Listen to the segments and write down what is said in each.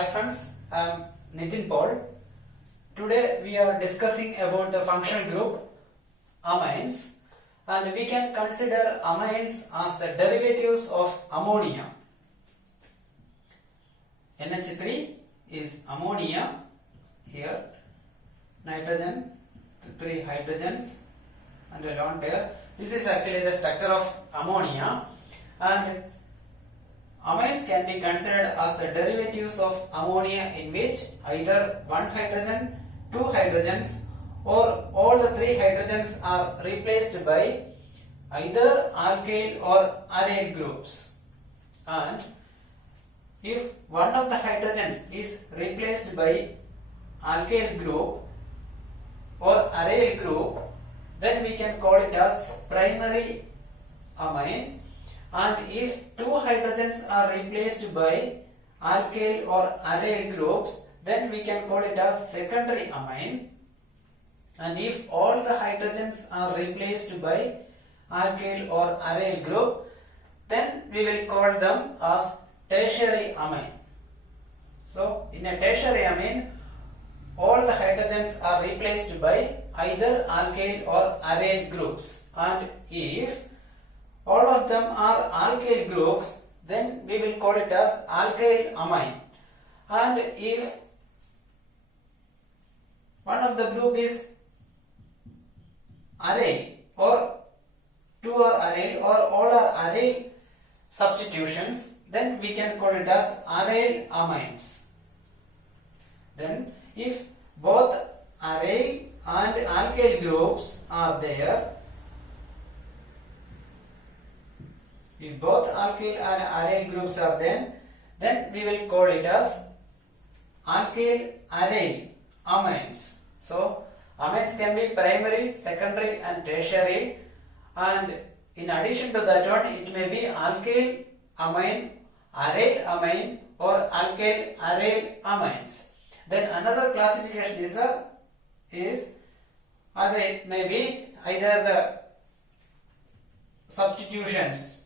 Hi friends, I am Nitin Paul. Today we are discussing about the functional group amines, and we can consider amines as the derivatives of ammonia. NH3 is ammonia, here nitrogen, 3 hydrogens and a lone pair. This is actually the structure of ammonia, and amines can be considered as the derivatives of ammonia in which either one hydrogen, two hydrogens or all the three hydrogens are replaced by either alkyl or aryl groups. And if one of the hydrogen is replaced by alkyl group or aryl group, then we can call it as primary amine. And if two hydrogens are replaced by alkyl or aryl groups, then we can call it as secondary amine. And if all the hydrogens are replaced by alkyl or aryl group, then we will call them as tertiary amine. So in a tertiary amine, all the hydrogens are replaced by either alkyl or aryl groups, and if all of them are alkyl groups, then we will call it as alkyl amine. And if one of the group is aryl, or two are aryl, or all are aryl substitutions, then we can call it as aryl amines. Then if both aryl and alkyl groups are there, if both alkyl and aryl groups are there, then we will call it as alkyl aryl amines. So amines can be primary, secondary and tertiary, and in addition to that one, it may be alkyl amine, aryl amine or alkyl aryl amines. Then another classification is either it may be either the substitutions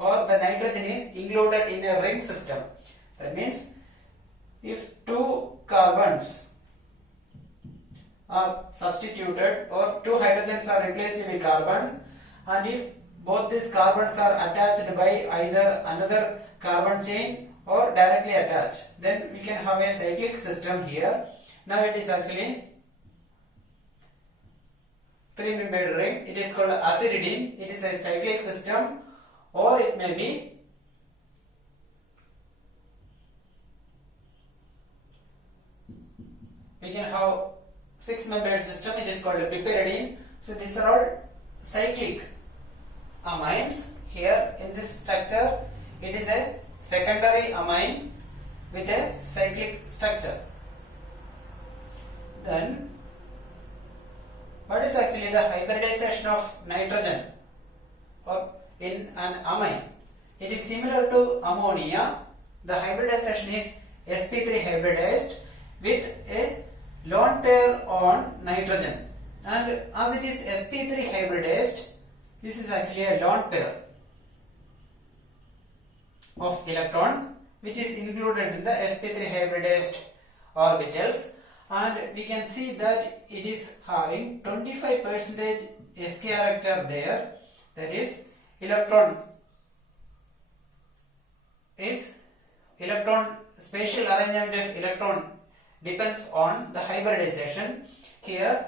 or the nitrogen is included in a ring system. That means if two carbons are substituted or two hydrogens are replaced with carbon, and if both these carbons are attached by either another carbon chain or directly attached, then we can have a cyclic system here. Now it is actually three-membered ring. It is called aziridine. It is a cyclic system, or it may be we can have six-membered system. It is called piperidine. So these are all cyclic amines. Here in this structure, it is a secondary amine with a cyclic structure. Then what is actually the hybridization of nitrogen or in an amine? It is similar to ammonia. The hybridization is sp3 hybridized with a lone pair on nitrogen, and as it is sp3 hybridized, this is actually a lone pair of electron which is included in the sp3 hybridized orbitals, and we can see that it is having 25% s character there. That is, electron spatial arrangement of electron depends on the hybridization. Here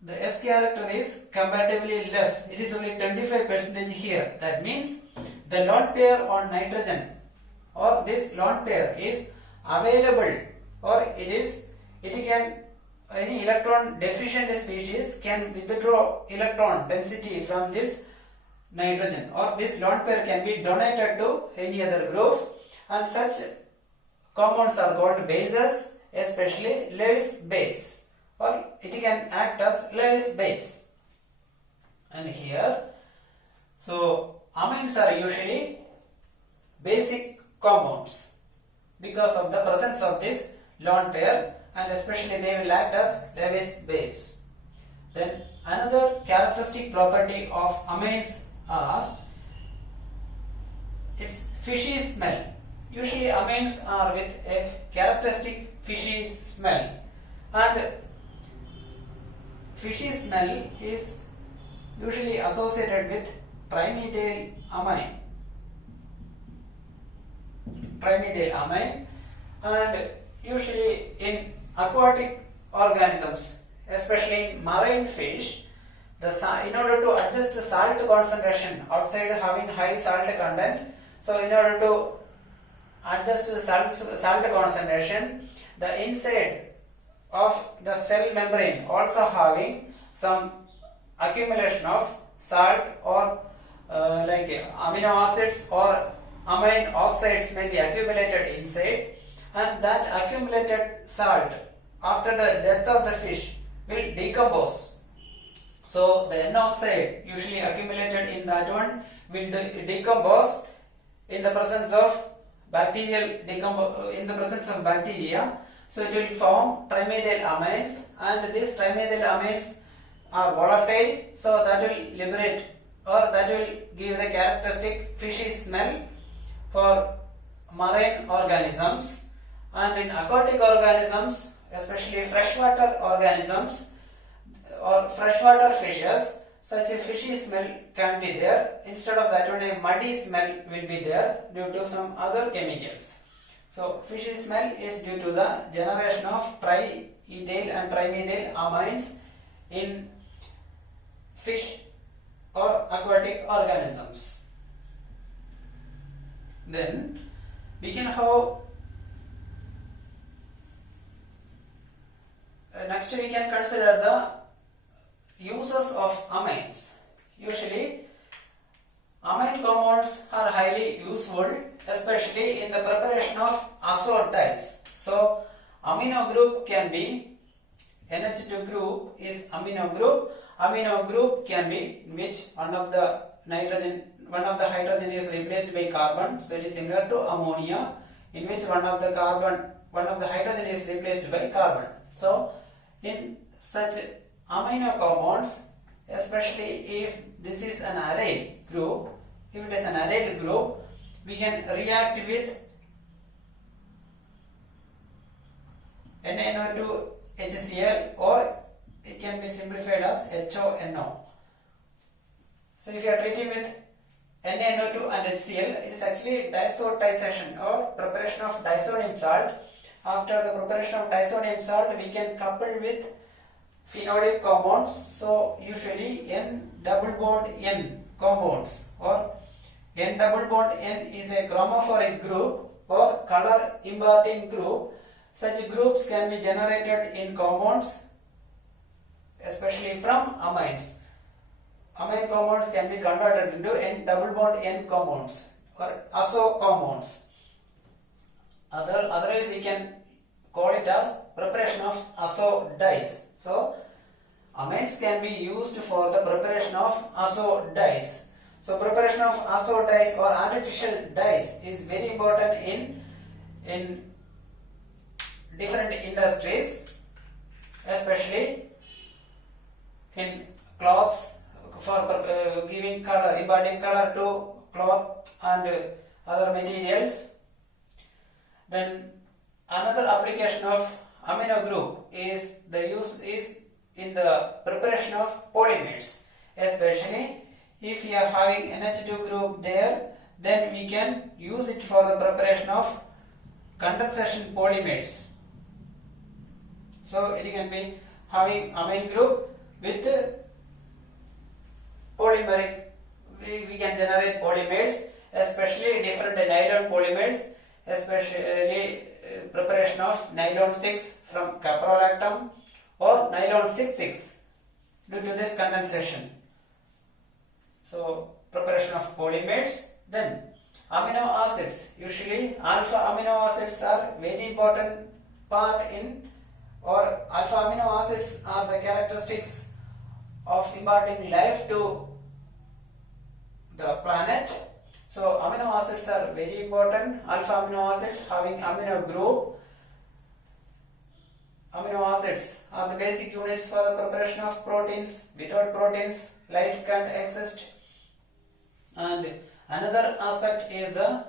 the s character is comparatively less. It is only 25% here. That means the lone pair on nitrogen, or this lone pair is available, or any electron deficient species can withdraw electron density from this nitrogen, or this lone pair can be donated to any other groups, and such compounds are called bases, especially Lewis base, or it can act as Lewis base. And here, so amines are usually basic compounds because of the presence of this lone pair, and especially they will act as Lewis base. Then another characteristic property of amines are its fishy smell. Usually amines are with a characteristic fishy smell, and fishy smell is usually associated with trimethyl amine. And usually in aquatic organisms, especially in marine fish, in order to adjust the salt concentration, outside having high salt content, so in order to adjust the salt concentration, the inside of the cell membrane also having some accumulation of salt or like amino acids or amine oxides may be accumulated inside, and that accumulated salt after the death of the fish will decompose. So the N oxide usually accumulated in that one will decompose in the presence of bacteria. So it will form trimethyl amines, and these trimethyl amines are volatile, so that will liberate, or that will give the characteristic fishy smell for marine organisms. And in aquatic organisms, especially freshwater organisms or freshwater fishes, such a fishy smell can be there. Instead of that one, a muddy smell will be there due to some other chemicals. So fishy smell is due to the generation of triethyl and trimethyl amines in fish or aquatic organisms. Then we can have next we can consider the uses of amines. Usually amine compounds are highly useful, especially in the preparation of azo dyes. So amino group can be NH2 group is amino group. Amino group can be in which one of the hydrogen is replaced by carbon, so it is similar to ammonia, in which one of the hydrogen is replaced by carbon. So in such amino compounds, especially if this is an aryl group, we can react with NaNO2 HCl, or it can be simplified as HONO. So if you are treating with NaNO2 and HCl, it is actually diazotization or preparation of disodium salt. After the preparation of disodium salt, we can couple with phenolic compounds. So usually N double bond N compounds, or N double bond N is a chromophoric group or color imparting group. Such groups can be generated in compounds, especially from amines. Amine compounds can be converted into N double bond N compounds or azo compounds. Otherwise we can call it as preparation of azo dyes. So amines can be used for the preparation of azo dyes. So preparation of azo dyes or artificial dyes is very important in different industries, especially in cloths, for giving color, imparting color to cloth and other materials. Then another application of amino group is in the preparation of polymers, especially if you are having NH2 group there, then we can use it for the preparation of condensation polymers. So it can be having amine group with polymeric, we can generate polymers, especially different nylon polymers, especially preparation of nylon 6 from caprolactam or nylon 6,6 due to this condensation. So preparation of polymers. Then amino acids, usually alpha amino acids are very important part in, or alpha amino acids are the characteristics of imparting life to the planet. So amino acids are very important. Alpha amino acids having amino group. Amino acids are the basic units for the preparation of proteins. Without proteins, life can't exist. And another aspect is the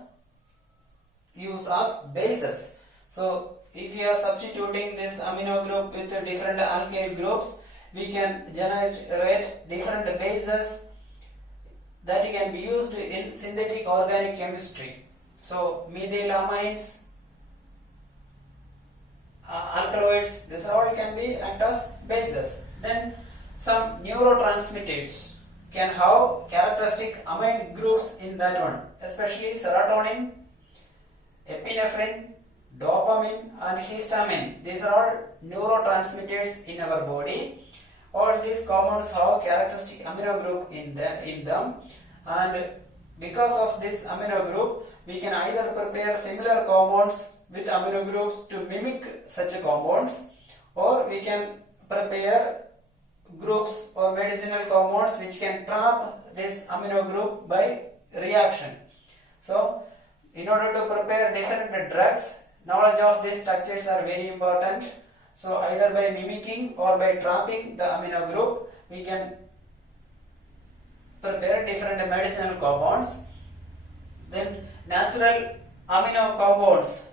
use as bases. So if we are substituting this amino group with different alkyl groups, we can generate different bases that can be used in synthetic organic chemistry. So methylamines, alkaloids, this all can be act as bases. Then some neurotransmitters can have characteristic amine groups in that one, especially serotonin, epinephrine, dopamine and histamine. These are all neurotransmitters in our body. All these compounds have characteristic amino group in them, and because of this amino group we can either prepare similar compounds with amino groups to mimic such compounds, or we can prepare groups or medicinal compounds which can trap this amino group by reaction. So in order to prepare different drugs, knowledge of these structures are very important. So either by mimicking or by trapping the amino group, we can prepare different medicinal compounds. Then natural amino compounds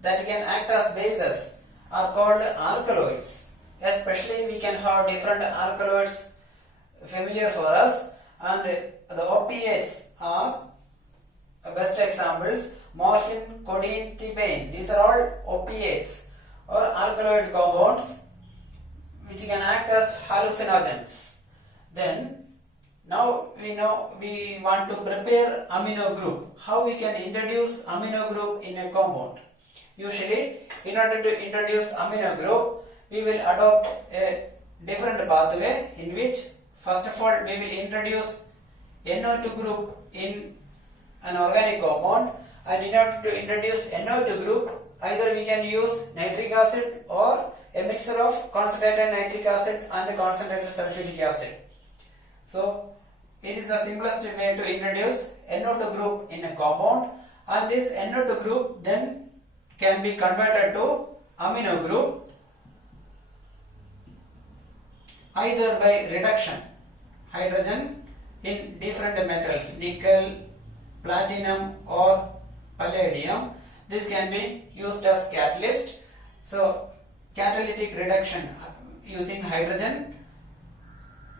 that can act as bases are called alkaloids. Especially we can have different alkaloids familiar for us, and the opiates are best examples: morphine, codeine, thebaine. These are all opiates or alkaloid compounds which can act as hallucinogens. Then now we want to prepare amino group. How we can introduce amino group in a compound? Usually, in order to introduce amino group, we will adopt a different pathway in which first of all we will introduce NO2 group in an organic compound, and in order to introduce NO2 group, either we can use nitric acid or a mixture of concentrated nitric acid and concentrated sulfuric acid. So it is the simplest way to introduce NO2 group in a compound, and this NO2 group then can be converted to amino group either by reduction hydrogen in different metals, nickel, platinum or palladium. This can be used as catalyst. So catalytic reduction using hydrogen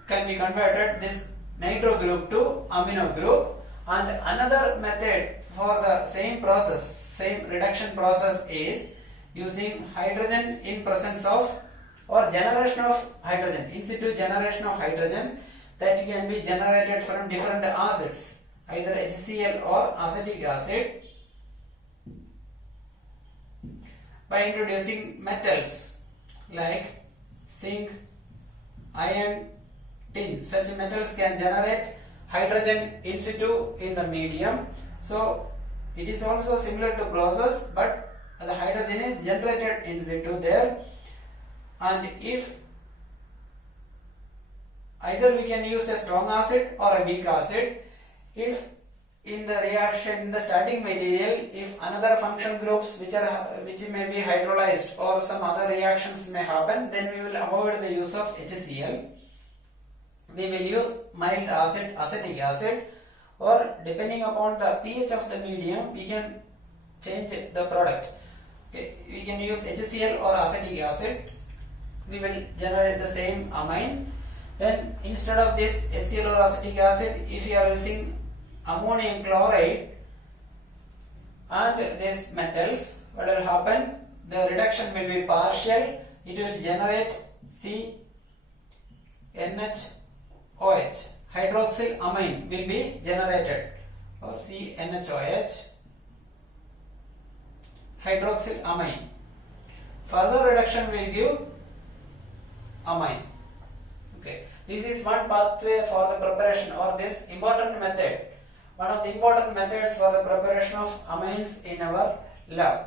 can be converted this nitro group to amino group. And another method for the same process, same reduction process, is using hydrogen in presence of or generation of hydrogen, in situ generation of hydrogen that can be generated from different acids, either HCl or acetic acid, by introducing metals like zinc, iron, tin. Such metals can generate hydrogen in situ in the medium. So it is also similar to process, but the hydrogen is generated in situ there. And if either we can use a strong acid or a weak acid, if in the reaction, in the starting material, if another function groups which may be hydrolyzed or some other reactions may happen, then we will avoid the use of HCl. We will use mild acid, acetic acid, or depending upon the pH of the medium, we can change the product. Okay, we can use HCl or acetic acid. We will generate the same amine. Then instead of this HCl or acetic acid, if you are using ammonium chloride and these metals, what will happen? The reduction will be partial. It will generate CNHOH. Hydroxyl amine will be generated, or CNHOH. Hydroxyl amine. Further reduction will give amine. Okay, this is one pathway for the preparation, or this important method, one of the important methods for the preparation of amines in our lab,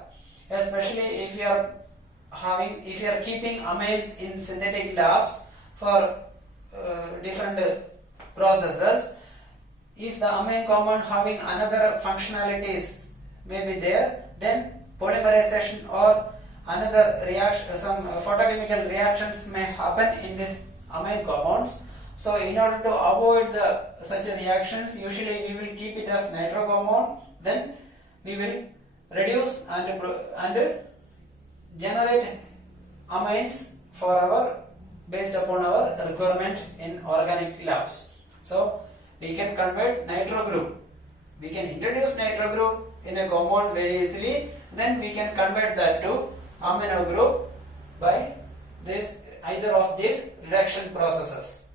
especially if you are keeping amines in synthetic labs for different processes. If the amine compound having another functionalities may be there, then polymerization or another reaction, some photochemical reactions may happen in this amine compounds. So in order to avoid such reactions, usually we will keep it as nitro compound, then we will reduce and generate amines for our based upon our requirement in organic labs. So we can convert nitro group. We can introduce nitro group in a compound very easily. Then we can convert that to amino group by this either of these reduction processes.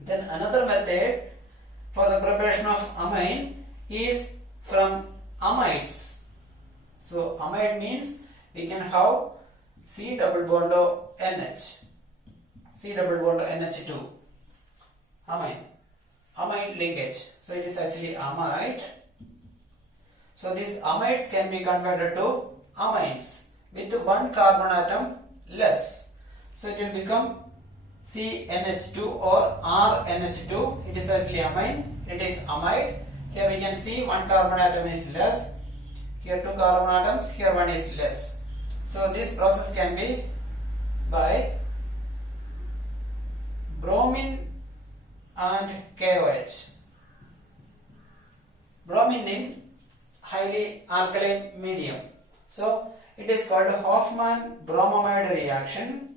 Then another method for the preparation of amine is from amides. So amide means we can have C double bond O NH, C double bond O NH2, amide linkage. So it is actually amide. So these amides can be converted to amines with one carbon atom less. So it will become CNH2 or RNH2. It is actually amine. It is amide. Here we can see one carbon atom is less. Here two carbon atoms. Here one is less. So this process can be by bromine and KOH. Bromine in highly alkaline medium. So it is called Hofmann-Bromamide reaction.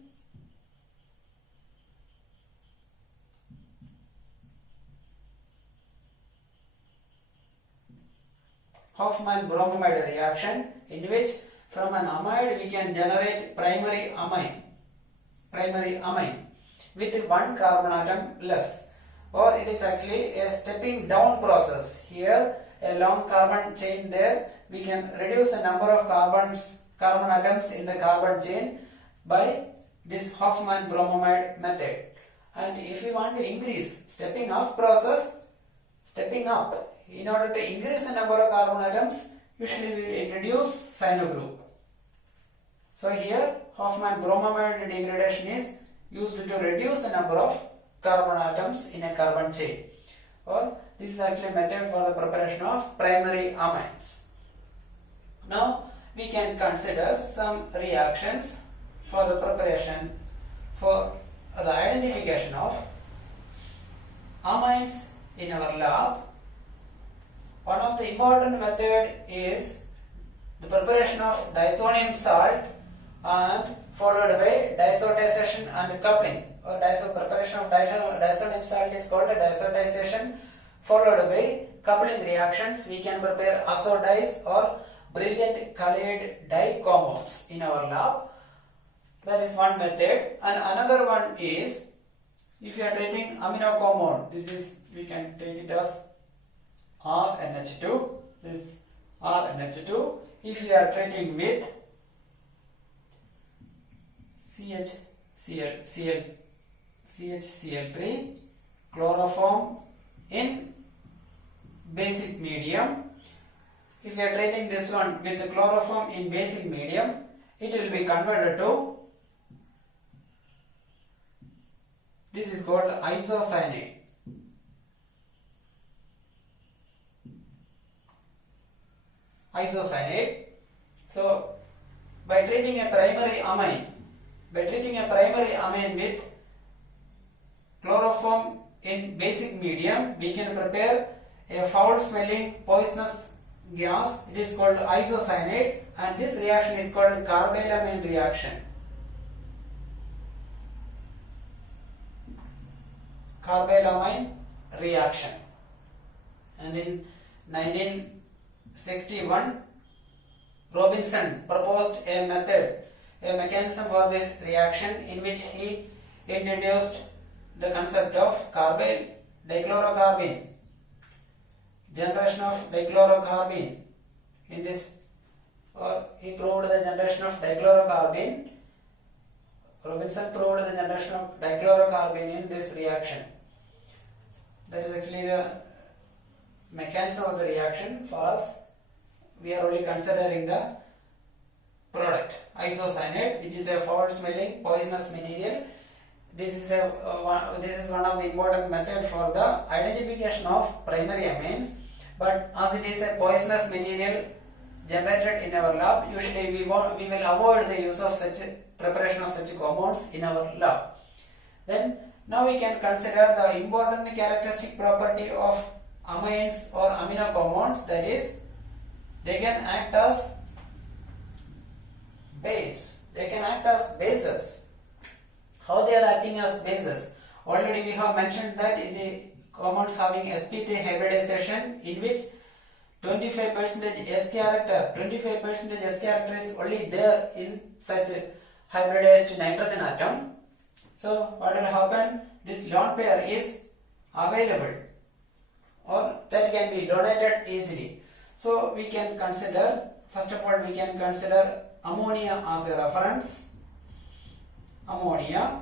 Hofmann-Bromamide reaction, in which from an amide we can generate primary amine with one carbon atom less, or it is actually a stepping down process. Here a long carbon chain, there we can reduce the number of carbon atoms in the carbon chain by this Hofmann-Bromamide method. And if we want to increase stepping up process, in order to increase the number of carbon atoms, usually we will introduce cyano group. So here Hofmann-Bromamide degradation is used to reduce the number of carbon atoms in a carbon chain, or this is actually a method for the preparation of primary amines. Now we can consider some reactions for the preparation, for the identification of amines in our lab. One of the important method is the preparation of disonium salt and followed by diazotization and coupling, or preparation of disonium salt is called diazotization, followed by coupling reactions. We can prepare azo dyes or brilliant colored dye compounds in our lab. That is one method. And another one is, if you are treating amino compound, this is, we can take it as RNH2, this RNH2. If you are treating with CHCl3 chloroform in basic medium, if you are treating this one with the chloroform in basic medium, it will be converted to, this is called isocyanate. So by treating a primary amine with chloroform in basic medium, we can prepare a foul smelling poisonous gas. It is called isocyanate, and this reaction is called carbylamine reaction. And in 1961, Robinson proposed a mechanism for this reaction, in which he introduced the concept of carbyl dichlorocarbene, generation of dichlorocarbene. In this, he proved the generation of dichlorocarbene. Robinson proved the generation of dichlorocarbene in this reaction. That is actually the mechanism of the reaction. For us, we are only considering the product isocyanate, which is a foul smelling poisonous material. This is one of the important methods for the identification of primary amines. But as it is a poisonous material generated in our lab, usually we will avoid the use of such preparation of such compounds in our lab. Then now we can consider the important characteristic property of amines or amino compounds, that is they can act as base. They can act as bases. How they are acting as bases? Already we have mentioned that is a compounds having sp3 hybridization in which 25% S character, 25% S character is only there in such a hybridized nitrogen atom. So what will happen? This lone pair is available or that can be donated easily. So we can consider, first of all we can consider ammonia as a reference. Ammonia,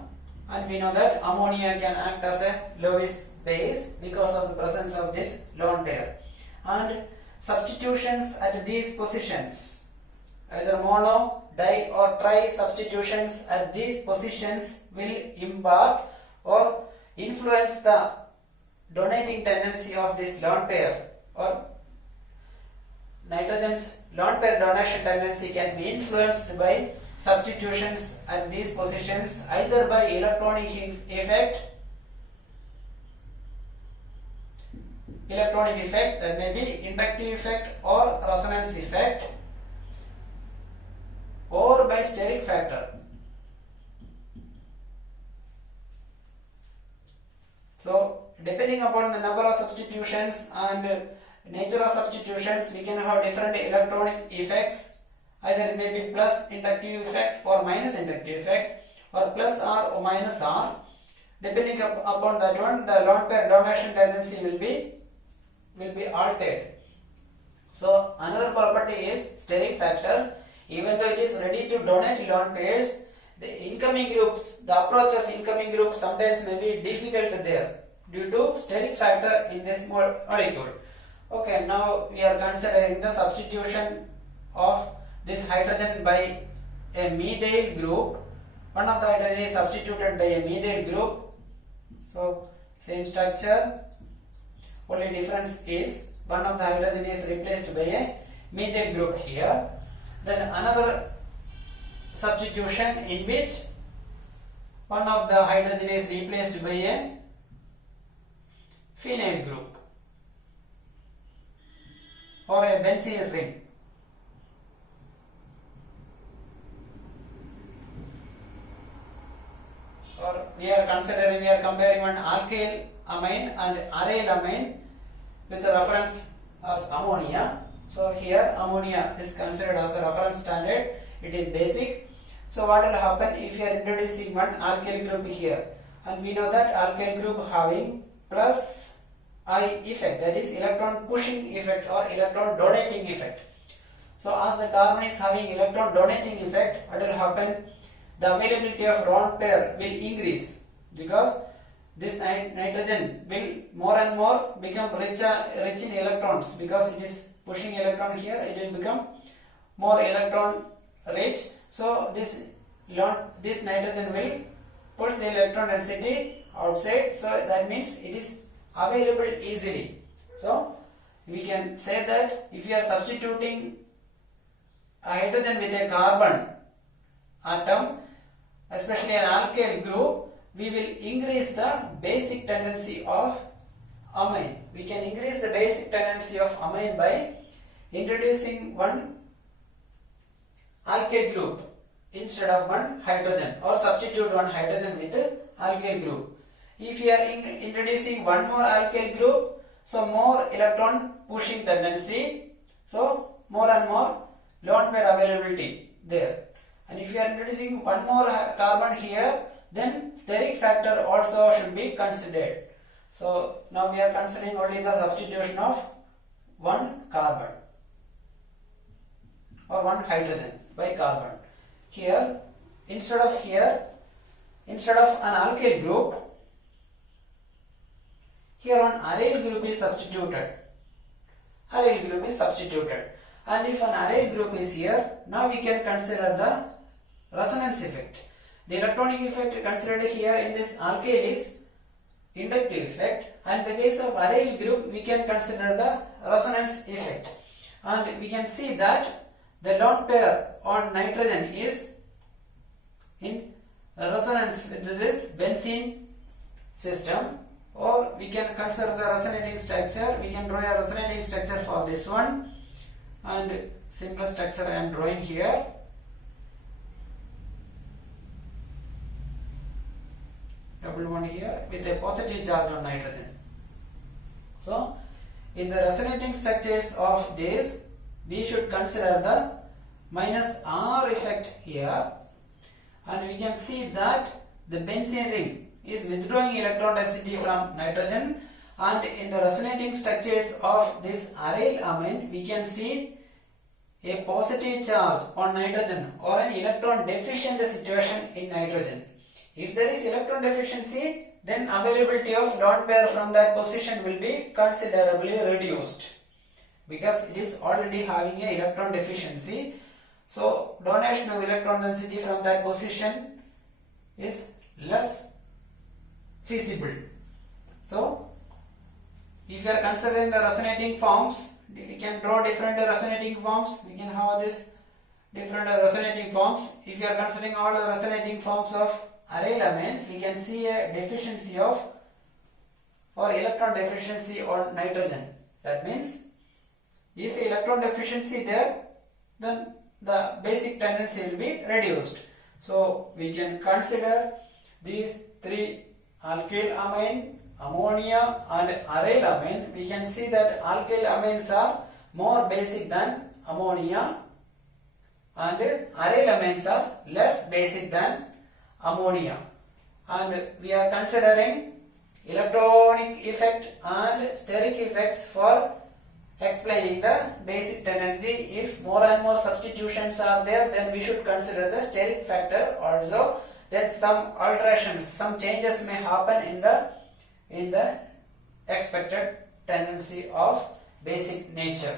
and we know that ammonia can act as a Lewis base because of the presence of this lone pair. And substitutions at these positions, either mono, di or tri substitutions at these positions will impart or influence the donating tendency of this lone pair, or nitrogen's lone pair donation tendency can be influenced by substitutions at these positions either by electronic effect, that may be inductive effect or resonance effect, or by steric factor. So depending upon the number of substitutions and nature of substitutions, we can have different electronic effects. Either it may be plus inductive effect or minus inductive effect, or plus R or minus R. Depending upon that one, the lone pair donation tendency will be altered. So another property is steric factor. Even though it is ready to donate lone pairs, the incoming groups, the approach of incoming groups sometimes may be difficult there due to steric factor in this molecule. Okay, now we are considering the substitution of this hydrogen by a methyl group. One of the hydrogen is substituted by a methyl group. So same structure, only difference is one of the hydrogen is replaced by a methyl group here. Then another substitution in which one of the hydrogen is replaced by a phenyl group or a benzene ring. Or we are comparing one alkyl amine and aryl amine with a reference as ammonia. So here ammonia is considered as a reference standard. It is basic. So what will happen if you are introducing one alkyl group here, and we know that alkyl group having plus I effect, that is electron pushing effect or electron donating effect. So as the carbon is having electron donating effect, what will happen? The availability of lone pair will increase because this nitrogen will more and more become rich in electrons, because it is pushing electron here, it will become more electron rich. So this nitrogen will push the electron density outside, so that means it is available easily. So we can say that if you are substituting a hydrogen with a carbon atom, especially an alkyl group, we will increase the basic tendency of amine. We can increase the basic tendency of amine by introducing one alkyl group instead of one hydrogen, or substitute one hydrogen with alkyl group. If you are introducing one more alkyl group, so more electron pushing tendency, so more and more lone pair availability there. And if you are introducing one more carbon here, then steric factor also should be considered. So now we are considering only the substitution of one carbon or one hydrogen by carbon. Here instead of an alkyl group, here one aryl group is substituted. And if an aryl group is here, now we can consider the resonance effect. The electronic effect considered here in this alkyl is inductive effect, and in the case of aryl group we can consider the resonance effect. And we can see that the lone pair on nitrogen is in resonance with this benzene system, or we can consider the resonating structure. We can draw a resonating structure for this one, and simple structure I am drawing here. Double bond here with a positive charge on nitrogen. So in the resonating structures of this, we should consider the minus R effect here, and we can see that the benzene ring is withdrawing electron density from nitrogen, and in the resonating structures of this aryl amine we can see a positive charge on nitrogen or an electron deficient situation in nitrogen. If there is electron deficiency, then availability of lone pair from that position will be considerably reduced because it is already having a electron deficiency. So donation of electron density from that position is less feasible. So if you are considering the resonating forms, we can draw different resonating forms. We can have this different resonating forms. If you are considering all the resonating forms of aryl amines, we can see a deficiency of or electron deficiency on nitrogen. That means if electron deficiency there, then the basic tendency will be reduced. So we can consider these three: alkyl amine, ammonia and aryl amine. We can see that alkyl amines are more basic than ammonia and aryl amines are less basic than ammonia, and we are considering electronic effect and steric effects for explaining the basic tendency. If more and more substitutions are there, then we should consider the steric factor also. Then some alterations, some changes may happen in the expected tendency of basic nature.